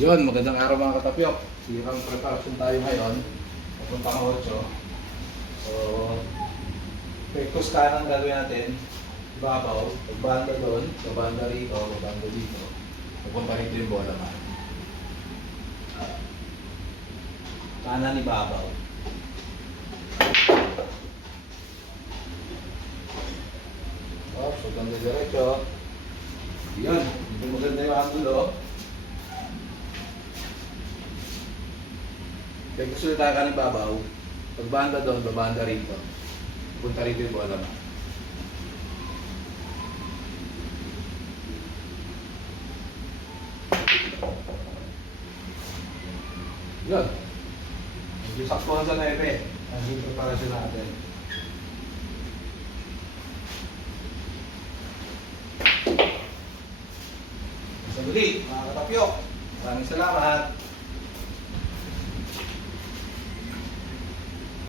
Yun, magandang araw mga katapyok. Sirang preparasyon tayo ngayon. Papunta ka 8. So, pektos kanan gagawin natin. Ibabaw, pagbanda doon, pagbanda rito, pagbanda dito. Papunta rito yung bola man. Kanan ibabaw. Oh, so ganda diretso. Yun, hindi maganda yung angulo. Kaya gusto tayo ka ng babaw, pagbanda doon, babanda rito. Punta rito yung bola mo. Yun. Medyo saktuhan sa nepe. Ang yung preparasyon natin. Sa muli, mga katapyok. Maraming salamat.